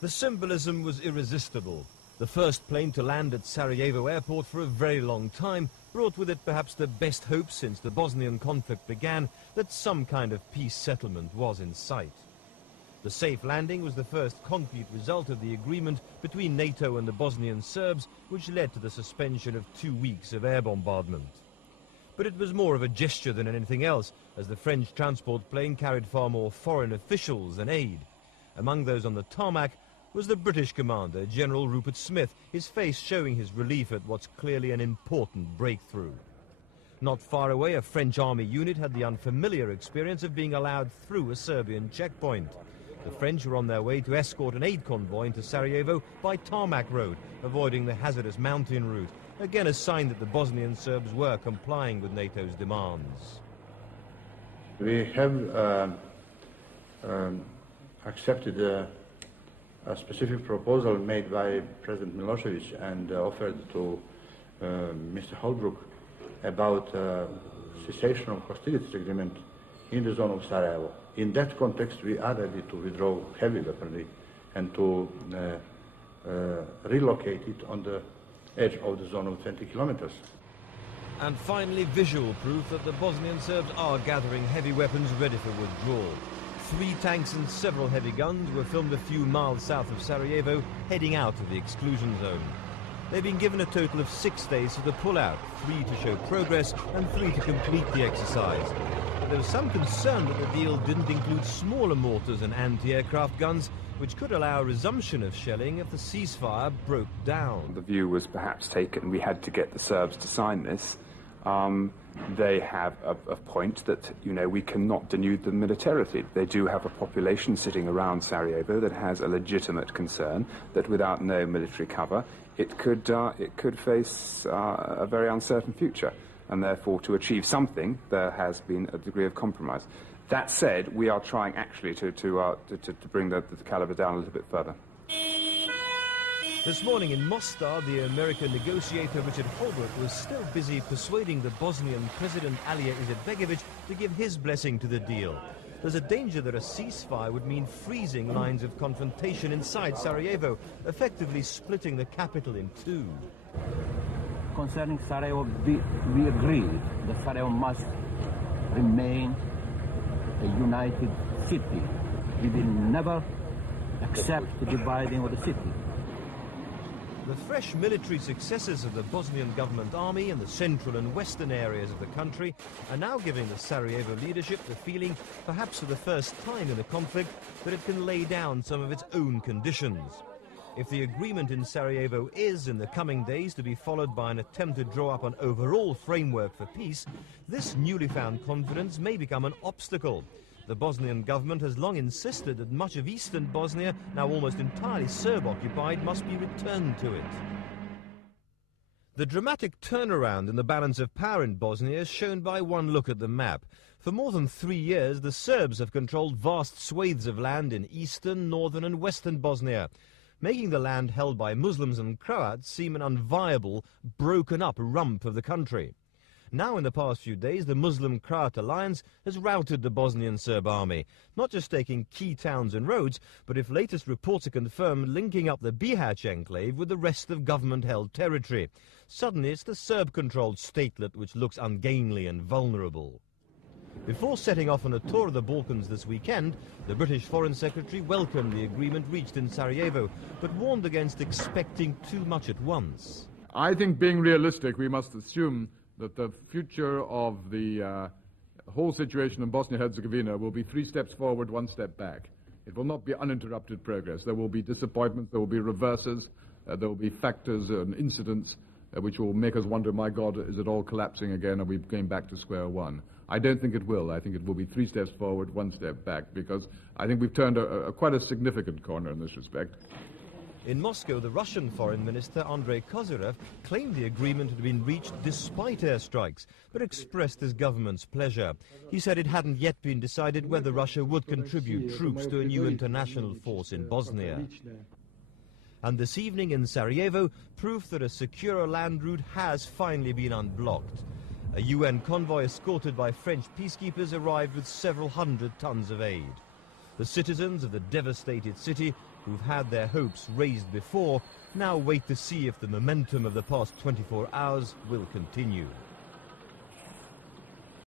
The symbolism was irresistible. The first plane to land at Sarajevo airport for a very long time brought with it perhaps the best hope since the Bosnian conflict began that some kind of peace settlement was in sight. The safe landing was the first concrete result of the agreement between NATO and the Bosnian Serbs, which led to the suspension of 2 weeks of air bombardment. But it was more of a gesture than anything else, as the French transport plane carried far more foreign officials than aid. Among those on the tarmac was the British commander, General Rupert Smith, his face showing his relief at what's clearly an important breakthrough. Not far away, a French army unit had the unfamiliar experience of being allowed through a Serbian checkpoint. The French were on their way to escort an aid convoy into Sarajevo by tarmac road, avoiding the hazardous mountain route. Again, a sign that the Bosnian Serbs were complying with NATO's demands. We have accepted a specific proposal made by President Milosevic and offered to Mr. Holbrooke about cessation of hostilities agreement in the zone of Sarajevo. In that context, we are ready to withdraw heavy weaponry and to relocate it on the edge of the zone of 20 kilometers. And finally, visual proof that the Bosnian Serbs are gathering heavy weapons ready for withdrawal. 3 tanks and several heavy guns were filmed a few miles south of Sarajevo, heading out of the exclusion zone. They've been given a total of 6 days for the pull-out, 3 to show progress and 3 to complete the exercise. But there was some concern that the deal didn't include smaller mortars and anti-aircraft guns, which could allow a resumption of shelling if the ceasefire broke down. The view was perhaps taken, we had to get the Serbs to sign this. They have a point that, you know, we cannot denude them militarily. They do have a population sitting around Sarajevo that has a legitimate concern that without no military cover, it could face a very uncertain future. And therefore, to achieve something, there has been a degree of compromise. That said, we are trying actually to bring the caliber down a little bit further. This morning in Mostar, the American negotiator Richard Holbrooke was still busy persuading the Bosnian President Alija Izetbegovic to give his blessing to the deal. There's a danger that a ceasefire would mean freezing lines of confrontation inside Sarajevo, effectively splitting the capital in 2. Concerning Sarajevo, we agreed that Sarajevo must remain a united city. We will never accept the dividing of the city. The fresh military successes of the Bosnian government army in the central and western areas of the country are now giving the Sarajevo leadership the feeling, perhaps for the first time in the conflict, that it can lay down some of its own conditions. If the agreement in Sarajevo is, in the coming days, to be followed by an attempt to draw up an overall framework for peace, this newly found confidence may become an obstacle. The Bosnian government has long insisted that much of eastern Bosnia, now almost entirely Serb-occupied, must be returned to it. The dramatic turnaround in the balance of power in Bosnia is shown by one look at the map. For more than 3 years, the Serbs have controlled vast swathes of land in eastern, northern and western Bosnia, making the land held by Muslims and Croats seem an unviable, broken-up rump of the country. Now, in the past few days, the Muslim-Croat alliance has routed the Bosnian Serb army, not just taking key towns and roads, but if latest reports are confirmed, linking up the Bihać enclave with the rest of government-held territory. Suddenly, it's the Serb-controlled statelet which looks ungainly and vulnerable. Before setting off on a tour of the Balkans this weekend, the British Foreign Secretary welcomed the agreement reached in Sarajevo, but warned against expecting too much at once. I think, being realistic, we must assume that the future of the whole situation in Bosnia-Herzegovina will be 3 steps forward, 1 step back. It will not be uninterrupted progress. There will be disappointments, there will be reverses, there will be factors and incidents which will make us wonder, my God, is it all collapsing again? Are we going back to square one? I don't think it will. I think it will be 3 steps forward, 1 step back, because I think we've turned quite a significant corner in this respect. In Moscow, the Russian Foreign Minister Andrei Kozyrev claimed the agreement had been reached despite airstrikes, but expressed his government's pleasure. He said it hadn't yet been decided whether Russia would contribute troops to a new international force in Bosnia. And this evening in Sarajevo, proof that a secure land route has finally been unblocked. A UN convoy escorted by French peacekeepers arrived with several hundred tons of aid. The citizens of the devastated city, who've had their hopes raised before, now wait to see if the momentum of the past 24 hours will continue.